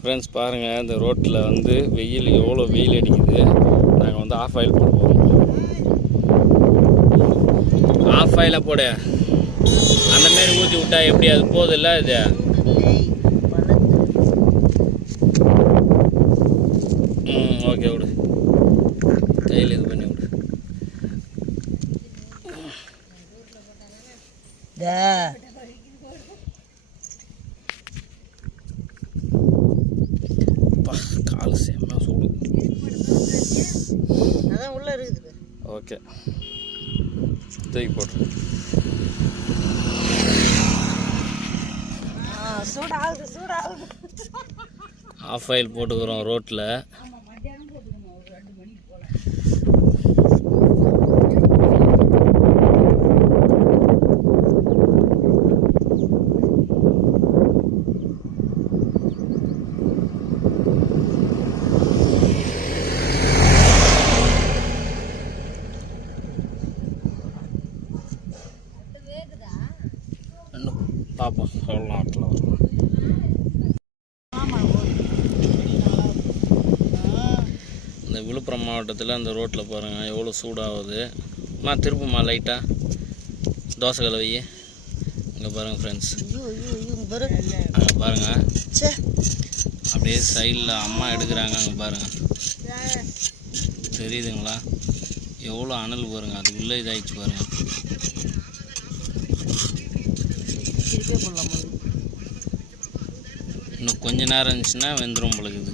Friends பாருங்கள், இந்த ரோட்டில் வந்து வெயில் எவ்வளோ வெயில் அடிக்குது. நாங்கள் வந்து ஆஃப் ஆயில் போட போகிறோம். ஆஃப் ஆயிலாக போட அந்தமாரி ஊற்றி விட்டா எப்படி அது போதில்ல இது. ஓகே விடு, கையில் இது பண்ணி விடு. காலு சேமா சூடு. அதான் உள்ள இருக்குது. ஓகே, தூக்கி போட்டு. சூடாகுது. ஆஃப் ஆயில் போட்டுக்கிறோம் ரோட்டில். பார்ப்போம் எவ்வளோ நாட்டில் வரும். இந்த விழுப்புரம் மாவட்டத்தில் அந்த ரோட்டில் பாருங்கள் எவ்வளோ சூடாகுது. திருப்புமா லைட்டாக தோசை கலவை இங்கே பாருங்கள் ஃப்ரெண்ட்ஸ். அங்கே பாருங்கள், அப்படியே சைடில் அம்மா எடுக்கிறாங்க. அங்கே பாருங்கள், தெரியுதுங்களா எவ்வளோ அனல் பாருங்கள். அதுக்குள்ளே இதாகிடுச்சு பாருங்கள். இன்னும் கொஞ்ச நேரம் இருந்துச்சுன்னா வெந்துடும் பழகுது.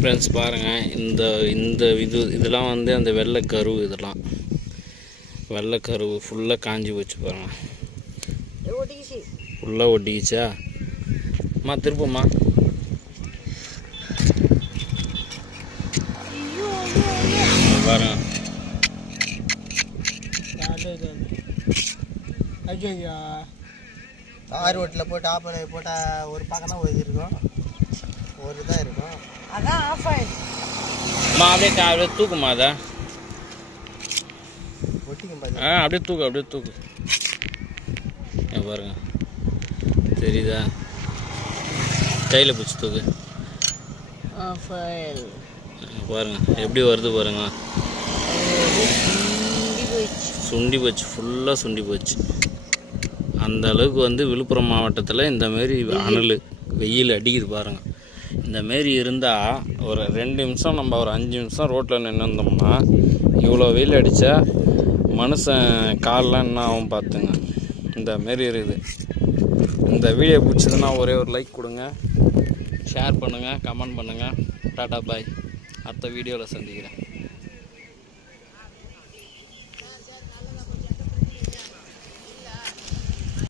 ஃப்ரெண்ட்ஸ் பாருங்கள், இந்த இதெல்லாம் வந்து அந்த வெள்ளைக்கருவு. இதெல்லாம் வெள்ளைக்கருவு ஃபுல்லாக காஞ்சி போச்சு பாருங்கள். ஃபுல்லாக ஒட்டிக்கிச்சா திருப்பம்மா. பாருங்க, ஐயோ தார் ரோட்டில் போட்டு ஆஃப் ஆயில் போட்டால் ஒரு பக்கம் தான் ஒரு இருக்கும், ஒரு தான் இருக்கும். அதான் ஆஃப் ஆயில். அப்படியே தூக்குமா அதை. ஒட்டிக்கும் அப்படியே தூக்கு. பாருங்க, தெரியுதா? கையில் பிடிச்சி தூக்கு. ஆஃப் ஆயில் பாருங்க எப்படி வருது பாருங்க. சுண்டி போச்சு, ஃபுல்லாக சுண்டி போச்சு. அந்த அளவுக்கு வந்து விழுப்புரம் மாவட்டத்தில் இந்தமாரி அனல் வெயில் அடிக்குது பாருங்கள். இந்தமாரி இருந்தால் ஒரு 2 நிமிஷம் நம்ம ஒரு 5 நிமிஷம் ரோட்டில் நின்று இருந்தோம்னா இவ்வளோ வெயில் அடித்தா மனுஷன் காலெலாம் என்ன ஆகும் பார்த்துங்க. இந்தமாரி இருக்குது. இந்த வீடியோ பிடிச்சதுன்னா ஒரே ஒரு லைக் கொடுங்க, ஷேர் பண்ணுங்கள், கமெண்ட் பண்ணுங்கள். டாடா பாய். அடுத்த வீடியோவில் சந்திக்கிறேன்.